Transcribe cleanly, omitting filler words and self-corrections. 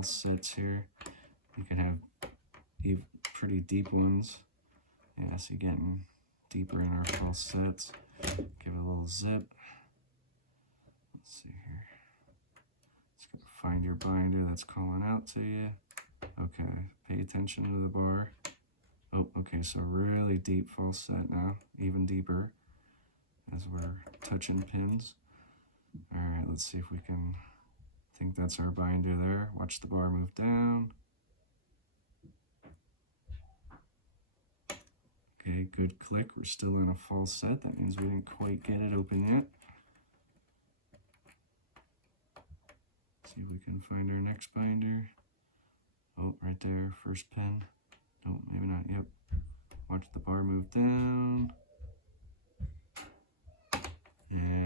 false sets here. You can have pretty deep ones. Yeah, so you're getting deeper in our false sets. Give it a little zip. Let's see here. Just gotta find your binder that's calling out to you. Okay, pay attention to the bar. Oh, okay, so really deep false set now, even deeper as we're touching pins. All right, let's see if we can, think that's our binder there. Watch the bar move down. Okay, good click. We're still in a false set. That means we didn't quite get it open yet. See if we can find our next binder. Oh, right there, first pin. No, maybe not. Yep. Watch the bar move down. And